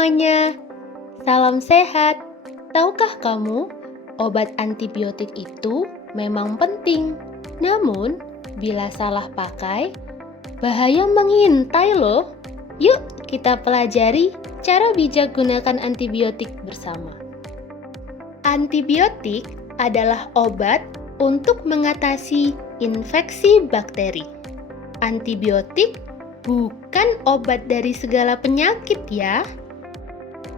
semuanya, salam sehat. Tahukah kamu, obat antibiotik itu memang penting. Namun, bila salah pakai, bahaya mengintai loh. Yuk kita pelajari cara bijak gunakan antibiotik bersama. Antibiotik adalah obat untuk mengatasi infeksi bakteri. Antibiotik bukan obat dari segala penyakit ya.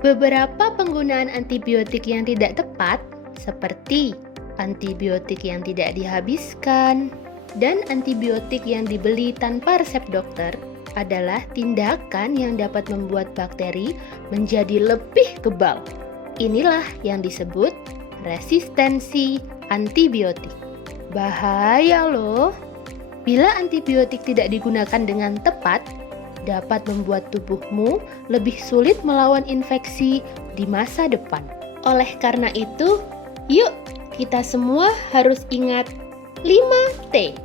Beberapa penggunaan antibiotik yang tidak tepat seperti antibiotik yang tidak dihabiskan dan antibiotik yang dibeli tanpa resep dokter adalah tindakan yang dapat membuat bakteri menjadi lebih kebal. Inilah yang disebut resistensi antibiotik. Bahaya loh. Bila antibiotik tidak digunakan dengan tepat, dapat membuat tubuhmu lebih sulit melawan infeksi di masa depan. Oleh karena itu, yuk kita semua harus ingat 5T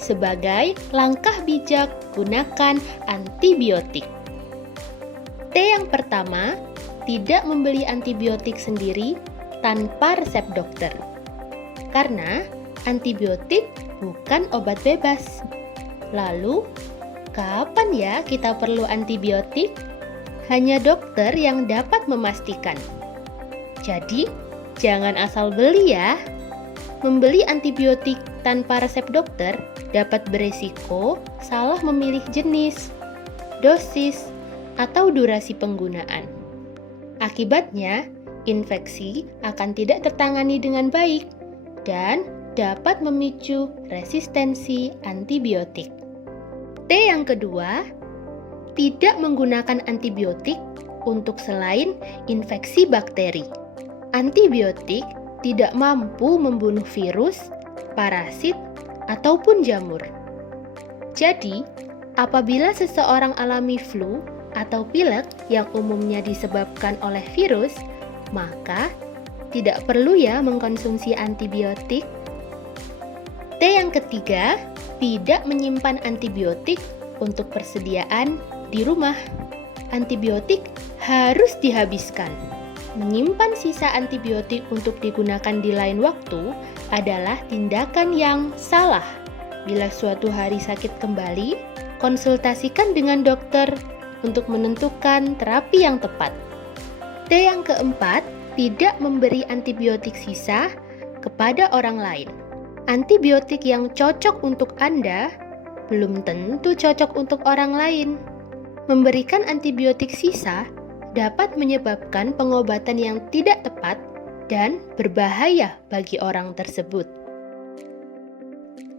sebagai langkah bijak gunakan antibiotik. T yang pertama, tidak membeli antibiotik sendiri tanpa resep dokter. Karena antibiotik bukan obat bebas. Lalu, kapan ya kita perlu antibiotik? Hanya dokter yang dapat memastikan. Jadi, jangan asal beli ya. Membeli antibiotik tanpa resep dokter dapat beresiko salah memilih jenis, dosis, atau durasi penggunaan. Akibatnya, infeksi akan tidak tertangani dengan baik dan dapat memicu resistensi antibiotik. T yang kedua, tidak menggunakan antibiotik untuk selain infeksi bakteri. Antibiotik tidak mampu membunuh virus, parasit, ataupun jamur. Jadi, apabila seseorang alami flu atau pilek yang umumnya disebabkan oleh virus, maka tidak perlu ya mengkonsumsi antibiotik. T yang ketiga, tidak menyimpan antibiotik untuk persediaan di rumah. Antibiotik harus dihabiskan. Menyimpan sisa antibiotik untuk digunakan di lain waktu adalah tindakan yang salah. Bila suatu hari sakit kembali, konsultasikan dengan dokter untuk menentukan terapi yang tepat. T yang keempat, tidak memberi antibiotik sisa kepada orang lain. Antibiotik yang cocok untuk Anda belum tentu cocok untuk orang lain. Memberikan antibiotik sisa dapat menyebabkan pengobatan yang tidak tepat dan berbahaya bagi orang tersebut.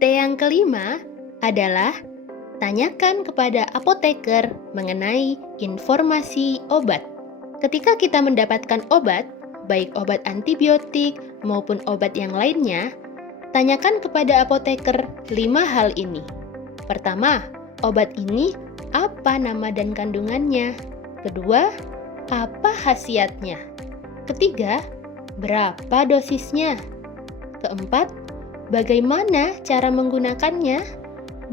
T yang kelima adalah tanyakan kepada apoteker mengenai informasi obat. Ketika kita mendapatkan obat, baik obat antibiotik maupun obat yang lainnya, tanyakan kepada apoteker 5 hal ini. Pertama, obat ini apa nama dan kandungannya? Kedua, apa khasiatnya? Ketiga, berapa dosisnya? Keempat, bagaimana cara menggunakannya?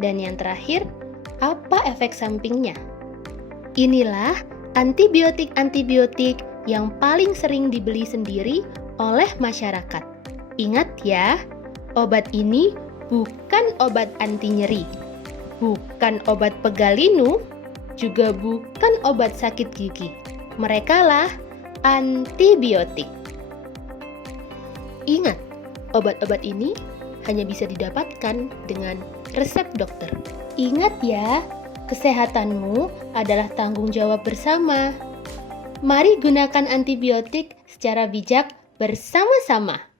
Dan yang terakhir, apa efek sampingnya? Inilah antibiotik-antibiotik yang paling sering dibeli sendiri oleh masyarakat. Ingat ya, obat ini bukan obat anti nyeri, bukan obat pegalinu, juga bukan obat sakit gigi. Mereka lah antibiotik. Ingat, obat-obat ini hanya bisa didapatkan dengan resep dokter. Ingat ya, kesehatanmu adalah tanggung jawab bersama. Mari gunakan antibiotik secara bijak bersama-sama.